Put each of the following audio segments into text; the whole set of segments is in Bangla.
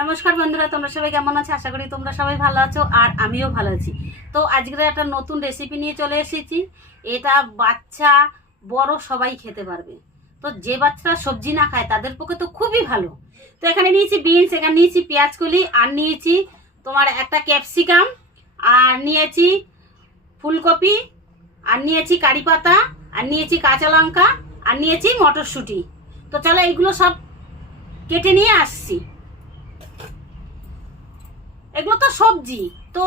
নমস্কার বন্ধুরা, তোমরা সবাই কেমন আছো? আশা করি তোমরা সবাই ভালো আছো আর আমিও ভালো আছি। তো আজকে একটা নতুন রেসিপি নিয়ে চলে এসেছি। এটা বাচ্চা বড় সবাই খেতে পারবে। তো যে বাচ্চারা সবজি না খায়, তাদের পক্ষে তো খুবই ভালো। তো এখানে নিয়েছি বিনস এখানে নিয়েছি পেঁয়াজ কলি, আর নিয়েছি তোমার একটা ক্যাপসিকাম আর নিয়েছি ফুলকপি, আর নিয়েছি কারি পাতা, আর নিয়েছি কাঁচা লঙ্কা, আর নিয়েছি মটরশুঁটি। তো চলো এইগুলো সব কেটে নিয়ে আসছি। এগুলো তো সবজি। তো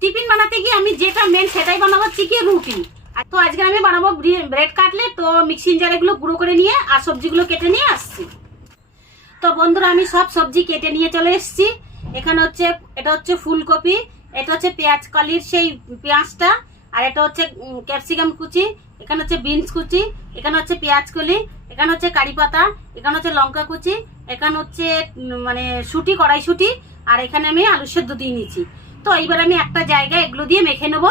টিফিন বানাতে গিয়ে আমি যেটা মেন সেটাই বানাবো কি রুটি। তো আজকে আমি বানাবো ব্রেড কাটলেট তো মিক্সিং এগুলো গুঁড়ো করে নিয়ে আর সবজিগুলো কেটে নিয়ে আসছি। তো বন্ধুরা, আমি সব সবজি কেটে নিয়ে চলে এসেছি। এখানে হচ্ছে, এটা হচ্ছে ফুলকপি, এটা হচ্ছে পেঁয়াজ কালির সেই পেঁয়াজটা, আর এটা হচ্ছে ক্যাপসিকাম কুচি, এখানে হচ্ছে বিনস কুচি, এখানে হচ্ছে পেঁয়াজ কলি, এখানে হচ্ছে কারি পাতা, এখানে হচ্ছে লঙ্কা কুচি, এখানে হচ্ছে মানে শুটি কড়াই শুটি আর এখানে আমি আলু সেদ্ধ দিয়ে নিয়েছি। তো এইবার আমি একটা জায়গায় এগুলো দিয়ে মেখে নেব।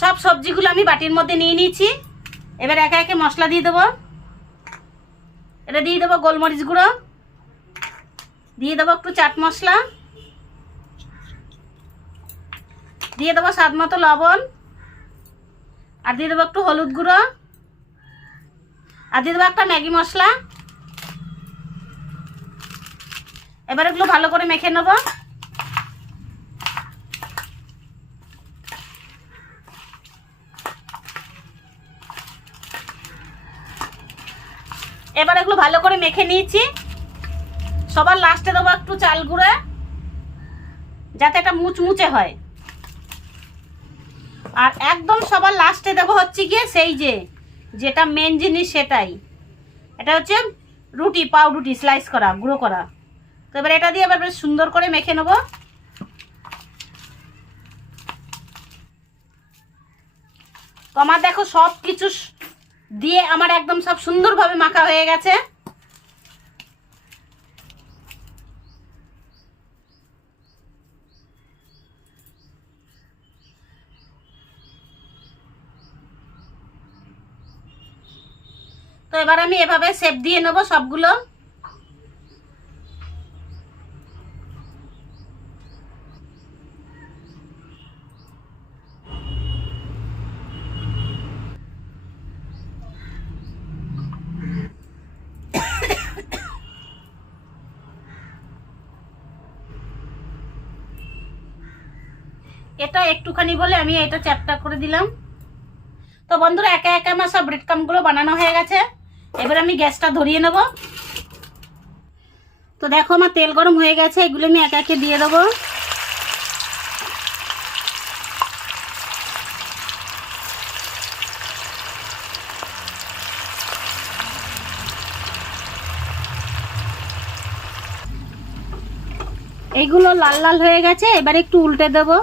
সব সবজিগুলো আমি বাটির মধ্যে নিয়ে নিয়েছি। এবার একে একে মশলা দিয়ে দেবো। এটা দিয়ে দেবো গোলমরিচ গুঁড়ো। দিয়ে দেবো একটু চাট মশলা। দিয়ে দেবো স্বাদ মতো লবণ। আর দিয়ে দেবো একটু হলুদ গুঁড়ো। আর দিয়ে দেবো একটা ম্যাগি মশলা। এবার এগুলো ভালো করে মেখে নেব। এবার এগুলো ভালো করে মেখে নিয়েছি। সবার লাস্টে দেবো একটু চাল গুঁড়ো, যাতে এটা মুচমুচে হয়। আর একদম সবার লাস্টে দেবো হচ্ছে গিয়ে সেই যে, যেটা মেন জিনিস সেটাই। এটা হচ্ছে রুটি, পাউরুটি স্লাইস করা, গুঁড়ো করা। তো এবার এটা দিয়ে এবার বেশ সুন্দর করে মেখে নেব। তো আমার দেখো সব কিছু দিয়ে আমার একদম সব সুন্দরভাবে মাখা হয়ে গেছে। তো এবার আমি এভাবে শেপ দিয়ে নেব সবগুলো। এটা একটুখানি বলে আমি এটা চ্যাপটা করে দিলাম। তো বন্ধুরা, একা একা আমার সব ব্রেড কামগুলো বানানো হয়ে গেছে। এবার আমি গ্যাসটা ধরিয়ে নেব। তো দেখো, আমার তেল গরম হয়ে গেছে, এগুলো আমি একে একে দিয়ে দেবো। এইগুলো লাল লাল হয়ে গেছে, এবার একটু উল্টে দেবো।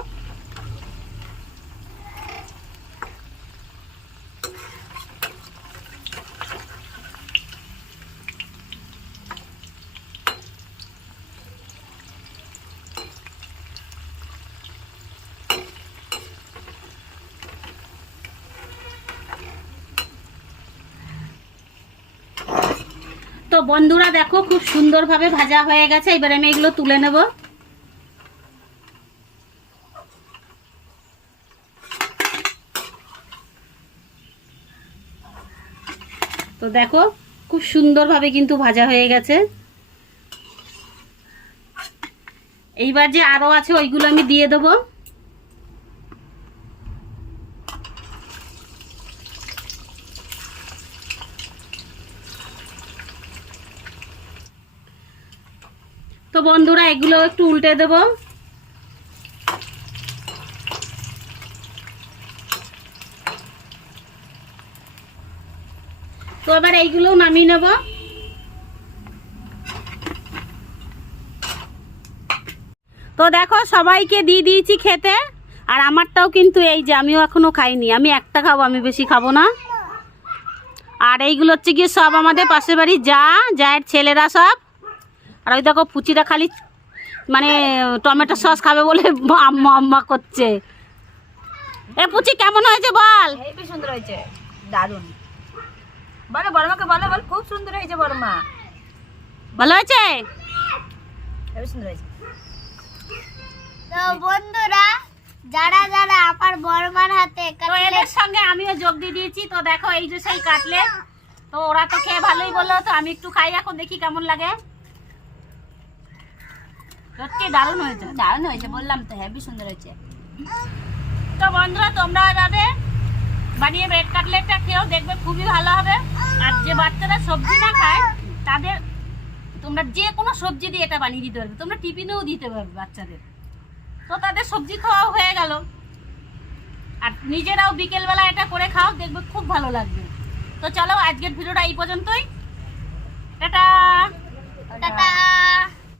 বন্ধুরা দেখো, খুব সুন্দরভাবে ভাজা হয়ে গেছে। এবার আমি এগুলো তুলে নেব। তো দেখো, খুব সুন্দরভাবে কিন্তু ভাজা হয়ে গেছে। এইবার যে আরও আছে, ওইগুলো আমি দিয়ে দেবো। তো বন্ধুরা, এগুলো একটু উল্টে দেবো। তো এবার এইগুলো নামিয়ে নেব। তো দেখো, সবাইকে দিয়ে দিয়েছি খেতে, আর আমারটাও কিন্তু এই যে, আমিও এখনও খাইনি। আমি একটা খাব, আমি বেশি খাব না। আর এইগুলো হচ্ছে গিয়ে সব আমাদের পাশের বাড়ি যা যায়ের ছেলেরা সব। আর ওই দেখো ফুচিটা খালি মানে টমেটো সস খাবে বলে আম্মা আম্মা করছে। এ পুচি কেমন হয়েছে বল? হেবি সুন্দর হয়েছে। দারুণ। বলো বড়মাকে বলো বল খুব সুন্দর হয়েছে বড়মা ভালো হয়েছে? হেবি সুন্দর হয়েছে। তো বন্ধুরা যারা যারা আমার বর্মার হাতে তো এদের সঙ্গে আমিও যোগ দিয়ে দিয়েছি। তো দেখো এই যে সেই কাটলেট তো ওরা তো খেয়ে ভালোই বলল তো আমি একটু খাই এখন দেখি কেমন লাগে। সত্যি দারুণ হয়েছে। দারুণ হয়েছে, বললাম তো হেবি সুন্দর হয়েছে। তো বন্ধুরা, তোমরা এভাবে বানিয়ে ব্রেড কাটলেটটা খেয়েও দেখবে খুবই ভালো হবে। আর যে বাচ্চারা সবজি না খায়, তাদের তোমরা যে কোনো সবজি দিয়ে এটা বানিয়ে দিতে পারবে। তোমরা টিফিনেও দিতে পারবে বাচ্চাদের। তো তাদের সবজি খাওয়া হয়ে গেল। আর নিজেরাও বিকেলবেলা এটা করে খাও, দেখবে খুব ভালো লাগবে। তো চলো, আজকের ভিডিওটা এই পর্যন্তই। টাটা! টাটা!